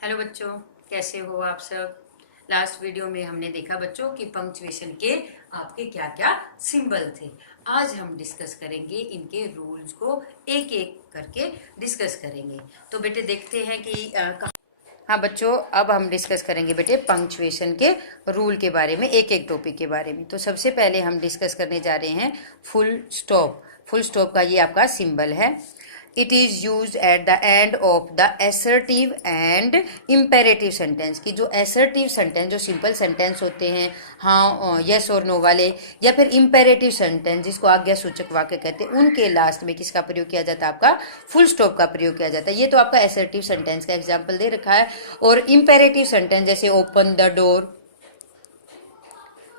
Hello बच्चों, कैसे हो आप सब। लास्ट वीडियो में हमने देखा बच्चों कि पंक्चुएशन के आपके क्या क्या सिंबल थे। आज हम डिस्कस करेंगे इनके रूल्स को, एक एक करके डिस्कस करेंगे। तो बेटे देखते हैं कि हाँ बच्चों, अब हम डिस्कस करेंगे बेटे पंक्चुएशन के रूल के बारे में, एक एक टॉपिक के बारे में। तो सबसे पहले हम डिस्कस करने जा रहे हैं फुल स्टॉप। फुल स्टॉप का ये आपका सिंबल है। It is use at the end of the assertive and imperative sentence की जो एसर्टिव सेंटेंस, जो सिंपल सेंटेंस होते हैं हाँ यस और नो वाले, या फिर इम्पेरेटिव सेंटेंस जिसको आज्ञा सूचक वाक्य कहते हैं, उनके लास्ट में किसका प्रयोग किया जाता है? आपका फुल स्टॉप का प्रयोग किया जाता है। ये तो आपका एसर्टिव सेंटेंस का एग्जाम्पल दे रखा है। और इम्पेरेटिव सेंटेंस जैसे ओपन द डोर,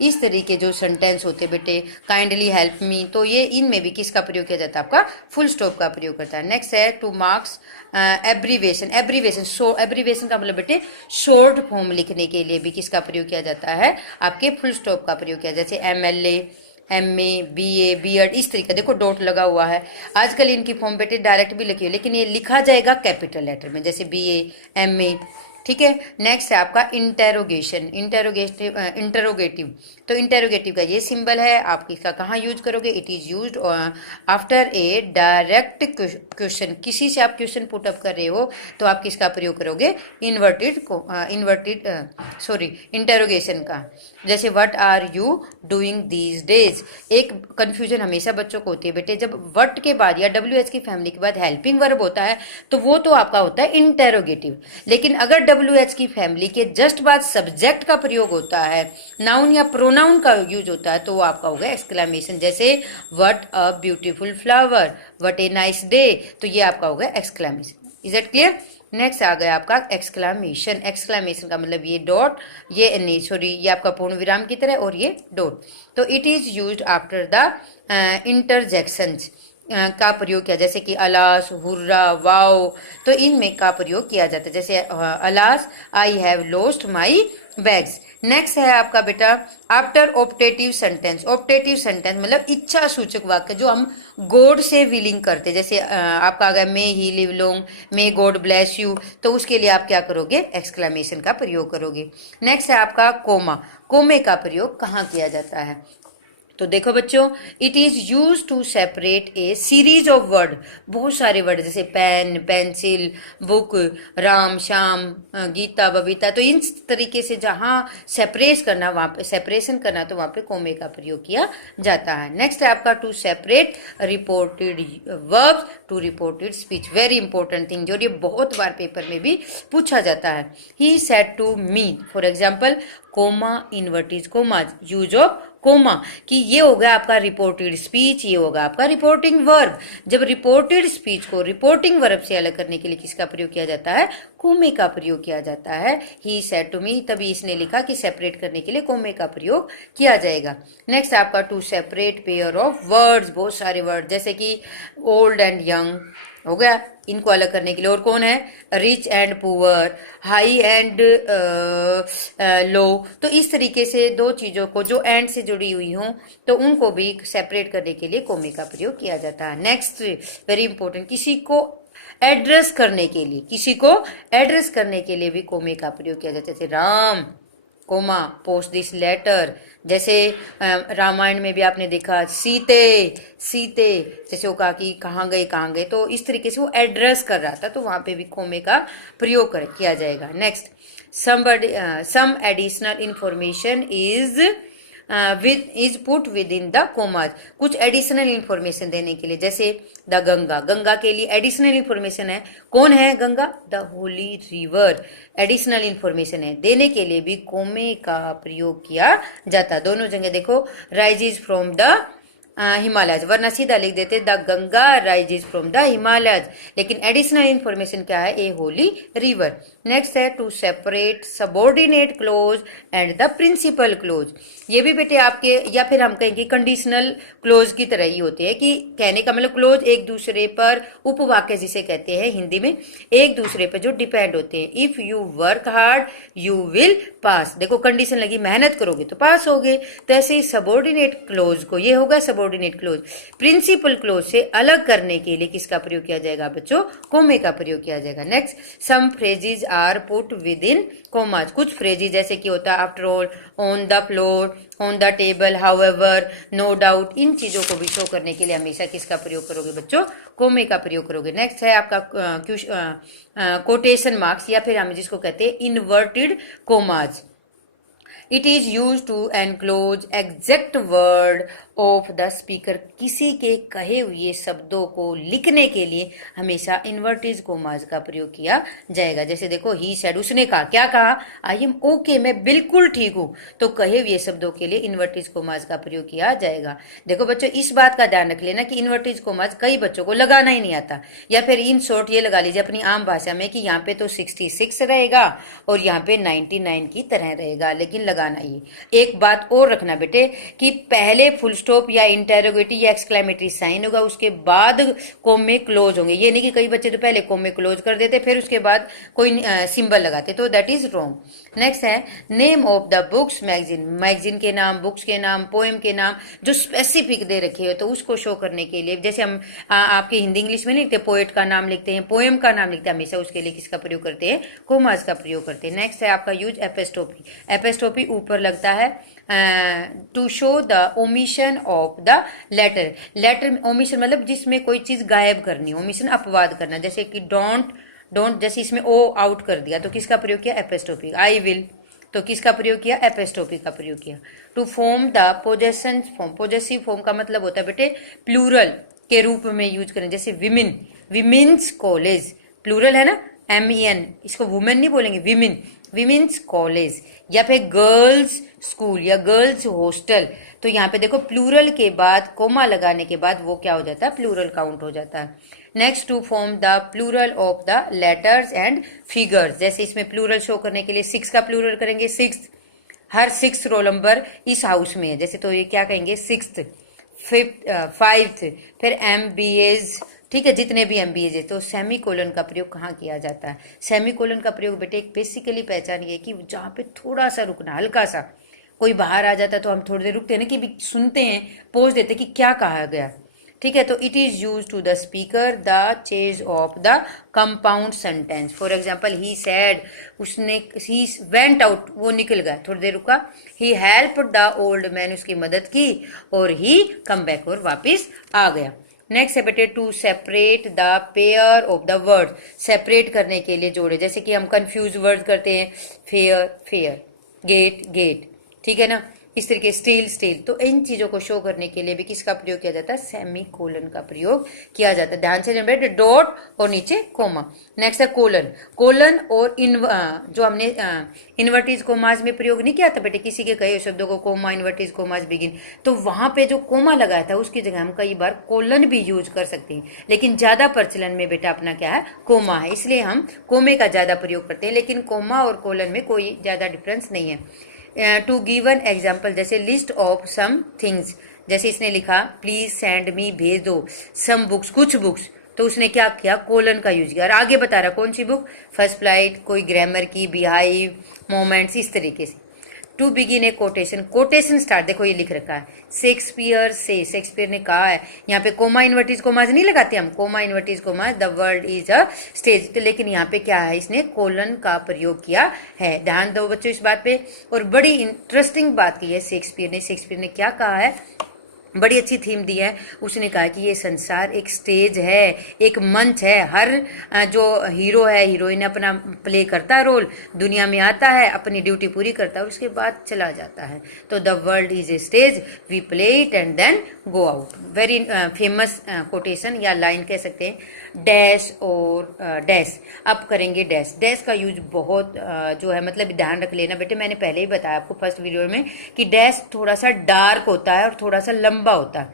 इस तरीके जो सेंटेंस होते बेटे, काइंडली हेल्प मी, तो ये इनमें भी किसका प्रयोग किया जाता है? आपका फुल स्टॉप का प्रयोग करता है। नेक्स्ट है टू मार्क्स एब्रीवेशन। एब्रीवेशन का मतलब बेटे शॉर्ट फॉर्म लिखने के लिए भी किसका प्रयोग किया जाता है? आपके फुल स्टॉप का प्रयोग किया, जैसे MLA, MA, BA, बीएड, इस तरीके देखो डॉट लगा हुआ है। आजकल इनकी फॉर्म बेटे डायरेक्ट भी लिखी है, लेकिन ये लिखा जाएगा कैपिटल लेटर में, जैसे BA, MA, ठीक है। नेक्स्ट है आपका इंटेरोगेशन, इंटरोगेटिव। तो इंटेरोगेटिव का ये सिंबल है, आप इसका कहाँ यूज करोगे? It is used after a direct question. किसी से आप क्वेश्चन पुट अप कर रहे हो तो आप किसका प्रयोग करोगे? इंटेरोगेशन का। जैसे what are you doing these days. एक कंफ्यूजन हमेशा बच्चों को होती है बेटे, जब व्हाट के बाद या WH की फैमिली के बाद हेल्पिंग वर्ब होता है तो वो तो आपका होता है इंटेरोगेटिव। लेकिन अगर WH की फैमिली के जस्ट बाद सब्जेक्ट का प्रयोग होता है, नाउन या प्रोनाउन का यूज होता है, तो वो आपका होगा एक्सक्लेमेशन। जैसे what a beautiful flower, what a nice day, तो ये आपका होगा exclamation. Is it clear? Next आ गया आपका एक्सक्लेमेशन। एक्सक्लेमेशन का मतलब ये डॉट, ये नहीं सॉरी, ये आपका पूर्ण विराम की तरह, और ये डॉट। तो it is used after the interjections का प्रयोग किया, जैसे कि अलास, हुर्रा, वाओ, तो इनमें का प्रयोग किया जाता है। जैसे alas I have lost my bags. Next है आपका बेटा after optative sentence. Optative sentence मतलब इच्छा सूचक वाक्य, जो हम गॉड से विलिंग करते, जैसे आपका अगर may he live long, may god bless you, तो उसके लिए आप क्या करोगे? एक्सक्लेमेशन का प्रयोग करोगे। नेक्स्ट है आपका कोमा। कोमे का प्रयोग कहाँ किया जाता है? तो देखो बच्चों, it is use to separate a series of word. बहुत सारे वर्ड जैसे pen, pencil, book, Ram, Shyam, Geeta, Babita, तो इन तरीके से जहाँ सेपरेट करना, वहाँ पे सेपरेशन करना, तो वहाँ पे कोमे का प्रयोग किया जाता है। नेक्स्ट है आपका to separate reported verbs to reported speech. Very important thing, जो ये बहुत बार पेपर में भी पूछा जाता है। He said to me, for example comma, inverted comma, use of comma, कि ये होगा आपका रिपोर्टेड स्पीच, ये होगा आपका रिपोर्टिंग वर्ब। जब रिपोर्टेड स्पीच को रिपोर्टिंग वर्ब से अलग करने के लिए किसका प्रयोग किया जाता है? कोमे का प्रयोग किया जाता है। ही सेड टू मी, तभी इसने लिखा कि सेपरेट करने के लिए कोमे का प्रयोग किया जाएगा। नेक्स्ट आपका to separate pair of words. बहुत सारे वर्ड जैसे कि ओल्ड एंड यंग हो गया, इनको अलग करने के लिए। और कौन है? Rich and poor, high and low. तो इस तरीके से दो चीजों को जो एंड से जुड़ी हुई हों तो उनको भी सेपरेट करने के लिए कोमे का प्रयोग किया जाता है। नेक्स्ट वेरी इंपॉर्टेंट, किसी को एड्रेस करने के लिए, किसी को एड्रेस करने के लिए भी कोमे का प्रयोग किया जाता है। जैसे Ram comma post this letter, जैसे रामायण में भी आपने देखा सीते, सीते, जैसे वो कहा कि कहाँ गए कहाँ गए, तो इस तरीके से वो एड्रेस कर रहा था, तो वहां पे भी कोमे का प्रयोग किया जाएगा। Next some additional information is put within the commas. कुछ एडिशनल इंफॉर्मेशन देने के लिए, जैसे द गंगा, गंगा के लिए एडिशनल इंफॉर्मेशन है। कौन है Ganga? The Holi river. Additional information है, देने के लिए भी कोमे का प्रयोग किया जाता है। दोनों जगह देखो, राइजेज फ्रॉम द हिमालयज, वरना सीधा लिख देते the Ganga rises from the Himalayas, लेकिन एडिशनल इंफॉर्मेशन क्या है? A holy river. नेक्स्ट है to separate subordinate clause and the principal clause. ये भी बेटे आपके, या फिर हम कहेंगे कंडीशनल क्लोज की तरह ही होते हैं, कि कहने का मतलब क्लोज एक दूसरे पर, उपवाक्य जिसे कहते हैं हिंदी में, एक दूसरे पर जो डिपेंड होते हैं। If you work hard you will pass. देखो कंडीशन लगी, मेहनत करोगे तो पास होगे। तो ऐसे ही सबॉर्डिनेट क्लोज को, ये होगा subordinate subordinate clause, principal clause से अलग करने के लिए किसका प्रयोग किया जाएगा बच्चों? कोमे का प्रयोग किया जाएगा। Next, some phrases are put within commas, कुछ फ्रेजेज जैसे कि होता है after all, on the floor, on the table, however, no doubt, इन चीजों को भी शो करने के लिए हमेशा किसका प्रयोग करोगे बच्चों? कोमे का प्रयोग करोगे। नेक्स्ट है आपका कोटेशन मार्क्स, या फिर हम जिसको कहते हैं inverted commas. It is use to enclose exact word of the speaker, किसी के कहे हुए शब्दों को लिखने के लिए हमेशा इन्वर्टेड कोमाज का प्रयोग किया जाएगा। जैसे देखो, ही सेड, उसने कहा, क्या कहा? आई एम ओके, मैं बिल्कुल ठीक हूं। तो कहे हुए शब्दों के लिए इन्वर्टेड कोमाज का प्रयोग किया जाएगा। देखो बच्चों, इस बात का ध्यान रख लेना कि इन्वर्टेड कोमाज कई बच्चों को लगाना ही नहीं आता, या फिर इन शॉर्ट ये लगा लीजिए अपनी आम भाषा में कि यहाँ पे तो 66 रहेगा और यहाँ पे 99 की तरह रहेगा, लेकिन लगाना ही। एक बात और रखना बेटे कि पहले फुल स्टॉप या इंटेरोगेटिव या एक्सक्लेमेटरी साइन होगा, उसके बाद कोमे क्लोज होंगे। ये नहीं कि कई बच्चे तो पहले कोमे क्लोज कर देते फिर उसके बाद कोई सिंबल लगाते, तो दैट इज रॉन्ग। नेक्स्ट है name of the books, magazine, magazine के नाम, बुक्स के नाम, पोएम के नाम जो स्पेसिफिक दे रखे हो तो उसको शो करने के लिए, जैसे हम आपके हिंदी इंग्लिश में नहीं लिखते, पोएट का नाम लिखते हैं, पोएम का नाम लिखते हैं, हमेशा उसके लिए किसका प्रयोग करते हैं? कोमाज का प्रयोग करते हैं। नेक्स्ट है आपका यूज एपेस्टोपी, एपेस्टोपी ऊपर लगता है to show the omission of the letter, letter omission मतलब जिसमें कोई चीज गायब करनी, ओमिशन अपवाद करना, जैसे कि डोंट, जैसे इसमें ओ आउट कर दिया तो किसका प्रयोग किया? एपेस्टोपी। आई विल, तो किसका प्रयोग किया? एपेस्टोपी का प्रयोग किया। To form the possession form, possessive form का मतलब होता है बेटे प्लूरल के रूप में यूज करें, जैसे विमेन, विमेन्स कॉलेज, प्लूरल है ना, MEN, इसको वुमेन नहीं बोलेंगे, विमेन, विमेन्स कॉलेज, या फिर गर्ल्स स्कूल या गर्ल्स हॉस्टल। तो यहाँ पे देखो प्लूरल के बाद कोमा लगाने के बाद वो क्या हो जाता है? प्लूरल काउंट हो जाता है। Next, to form the plural of the letters and figures, जैसे इसमें प्लूरल शो करने के लिए 6 का प्लूरल करेंगे, 6, हर 6 रोल नंबर इस हाउस में है, जैसे तो ये क्या कहेंगे? 6th, 5th, 5th, फिर MBAs, ठीक है, जितने भी MBAs है। तो सेमी कोलन का प्रयोग कहाँ किया जाता है? सेमी कोलन का प्रयोग बेटे एक बेसिकली पहचान ये कि जहाँ पे थोड़ा सा रुकना, हल्का सा कोई बाहर आ जाता है तो हम थोड़ी देर रुकते हैं ना, कि सुनते हैं, पोज देते कि क्या कहा गया, ठीक है। तो it is use to the speaker the chase of the compound sentence. For example, he said, उसने, ही वेंट आउट, वो निकल गया, थोड़ी देर रुका। ही हेल्प द ओल्ड मैन, उसकी मदद की, और ही कम बैक, और वापिस आ गया। नेक्स्ट है बेटे to separate the pair of the word, separate करने के लिए जोड़े, जैसे कि हम कंफ्यूज वर्ड करते हैं, फेयर फेयर, गेट गेट, ठीक है ना, इस तरीके स्टील स्टील। तो इन चीजों को शो करने के लिए भी किसका प्रयोग किया जाता है? सेमी कोलन का प्रयोग किया जाता है। ध्यान से बेटे, डॉट और नीचे कोमा। नेक्स्ट है कोलन, कोलन और जो हमने इन्वर्टिज कोमाज में प्रयोग नहीं किया था बेटे, किसी के कहे शब्दों को कोमा इन्वर्टिज कोमाज बिगिन, तो वहां पे जो कोमा लगाया था उसकी जगह हम कई बार कोलन भी यूज कर सकते हैं, लेकिन ज्यादा प्रचलन में बेटा अपना क्या है? कोमा है, इसलिए हम कोमे का ज्यादा प्रयोग करते हैं, लेकिन कोमा और कोलन में कोई ज्यादा डिफरेंस नहीं है। टू गिव एन एग्जाम्पल, जैसे लिस्ट ऑफ सम थिंग्स, जैसे इसने लिखा प्लीज सेंड मी, भेज दो, सम बुक्स, कुछ बुक्स, तो उसने क्या किया? कोलन का यूज किया, और आगे बता रहा कौन सी बुक? फर्स्ट फ्लाइट, कोई ग्रामर की, बिहाइव, मोमेंट्स, इस तरीके से। To begin a quotation, quotation start, देखो ये लिख रखा है शेक्सपियर से, शेक्सपियर ने कहा है, यहाँ पे कोमा इन्वर्टिज कोमाज नहीं लगाते हम, comma inverted commas, the world is a stage, तो लेकिन यहाँ पे क्या है? इसने कोलन का प्रयोग किया है। ध्यान दो बच्चों इस बात पे, और बड़ी इंटरेस्टिंग बात की है शेक्सपियर ने क्या कहा है? बड़ी अच्छी थीम दी है। उसने कहा कि ये संसार एक स्टेज है, एक मंच है, हर जो हीरो है, हीरोइन अपना प्ले करता है रोल, दुनिया में आता है, अपनी ड्यूटी पूरी करता है और उसके बाद चला जाता है। तो the world is a stage, we play it and then go out. Very famous quotation या लाइन कह सकते हैं, डैश और डैश। अब करेंगे डैश, डैश का यूज बहुत जो है, मतलब ध्यान रख लेना बेटे, मैंने पहले ही बताया आपको फर्स्ट वीडियो में कि डैश थोड़ा सा डार्क होता है और थोड़ा सा लंबा होता है,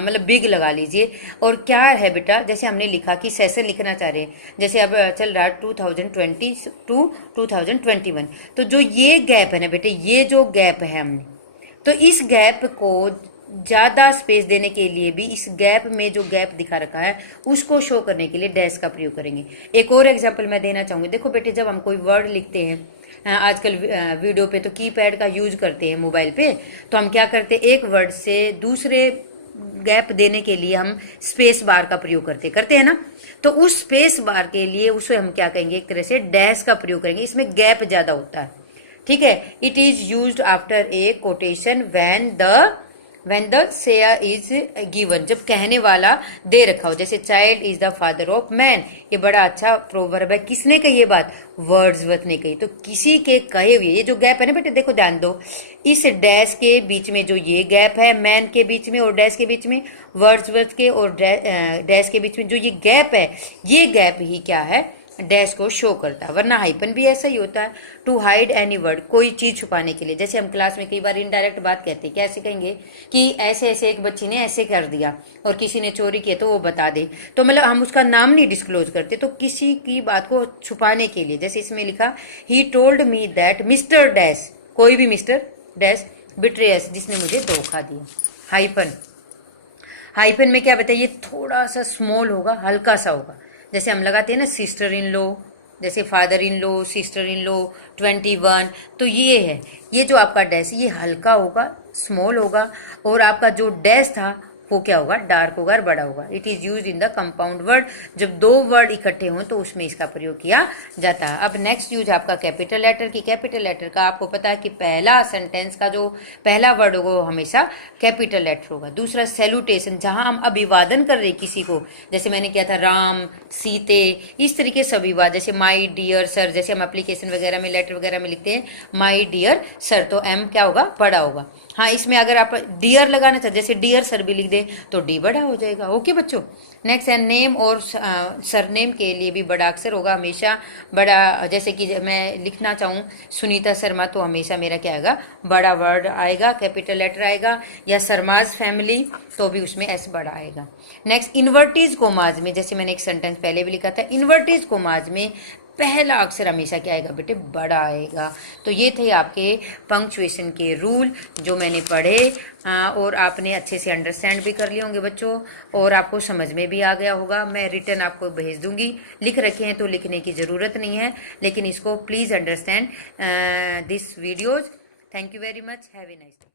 मतलब बिग लगा लीजिए। और क्या है बेटा, जैसे हमने लिखा कि सेशन लिखना चाह रहे हैं, जैसे अब चल रहा है 2020 टू 2021, तो जो ये गैप है ना बेटे, ये जो गैप है हमने, तो इस गैप को ज्यादा स्पेस देने के लिए भी इस गैप में जो गैप दिखा रखा है उसको शो करने के लिए डैश का प्रयोग करेंगे। एक और एग्जांपल मैं देना चाहूंगी, देखो बेटे, जब हम कोई वर्ड लिखते हैं आजकल वीडियो पे तो कीपैड का यूज करते हैं मोबाइल पे, तो हम क्या करते हैं, एक वर्ड से दूसरे गैप देने के लिए हम स्पेस बार का प्रयोग करते हैं ना, तो उस स्पेस बार के लिए उसे हम क्या कहेंगे, एक तरह से डैश का प्रयोग करेंगे, इसमें गैप ज्यादा होता है, ठीक है। It is used after a quotation when the share is given, जब कहने वाला दे रखा हो, जैसे child is the father of man, ये बड़ा अच्छा प्रोवर्ब है। किसने कही ये बात? वर्ड्सवर्थ ने कही। तो किसी के कहे हुए, ये जो गैप है ना बेटे, देखो ध्यान दो, इस डैश के बीच में जो ये गैप है, मैन के बीच में और डैश के बीच में, वर्ड्सवर्थ के और डैश के बीच में जो ये गैप है, ये गैप ही क्या है, डैश को शो करता है। वरना हाइपन भी ऐसा ही होता है, टू हाइड एनी वर्ड, कोई चीज छुपाने के लिए। जैसे हम क्लास में कई बार इनडायरेक्ट बात कहते हैं, कैसे कहेंगे कि ऐसे ऐसे एक बच्ची ने ऐसे कर दिया और किसी ने चोरी किया तो वो बता दे, तो मतलब हम उसका नाम नहीं डिस्क्लोज करते, तो किसी की बात को छुपाने के लिए। जैसे इसमें लिखा, he told me that mister dash, कोई भी मिस्टर डैश बिट्रेयस, जिसने मुझे धोखा दिया। हाइपन में क्या बताइए, थोड़ा सा स्मॉल होगा, हल्का सा होगा। जैसे हम लगाते हैं ना सिस्टर इन लो, जैसे father in low, sister in लो, 21, तो ये है, ये जो आपका डैश ये हल्का होगा, स्मॉल होगा, और आपका जो डैश था वो क्या होगा, डार्क होगा और बड़ा होगा। It is use in the compound word, जब दो वर्ड इकट्ठे हों तो उसमें इसका प्रयोग किया जाता है। अब नेक्स्ट यूज आपका कैपिटल लेटर की। कैपिटल लेटर का आपको पता है कि पहला सेंटेंस का जो पहला वर्ड होगा वो हमेशा कैपिटल लेटर होगा। दूसरा सैल्यूटेशन, जहां हम अभिवादन कर रहे किसी को, जैसे मैंने किया था राम, सीते, इस तरीके से अभिवादन, जैसे माई डियर सर, जैसे हम एप्लीकेशन वगैरह में, लेटर वगैरह में लिखते हैं माई डियर सर, तो एम क्या होगा, बड़ा होगा। हाँ, इसमें अगर आप डियर लगाना चाहते, जैसे डियर सर भी लिख दे तो डी बड़ा हो जाएगा। ओके बच्चों। नेक्स्ट है नेम और सरनेम के लिए भी बड़ा अक्षर होगा हमेशा, बड़ा, जैसे कि मैं लिखना चाहूँ सुनीता शर्मा तो हमेशा मेरा क्या आएगा, बड़ा वर्ड आएगा, कैपिटल लेटर आएगा। या शर्माज फैमिली तो भी उसमें एस बड़ा आएगा। नेक्स्ट इन्वर्टीज कोमाज में, जैसे मैंने एक सेंटेंस पहले भी लिखा था, इन्वर्टीज कोमाज में पहला अक्षर हमेशा क्या आएगा बेटे, बड़ा आएगा। तो ये थे आपके पंक्चुएशन के रूल जो मैंने पढ़े, और आपने अच्छे से अंडरस्टैंड भी कर लिए होंगे बच्चों, और आपको समझ में भी आ गया होगा। मैं रिटर्न आपको भेज दूंगी, लिख रखे हैं तो लिखने की ज़रूरत नहीं है, लेकिन इसको please understand this videos. Thank you very much, have a nice day.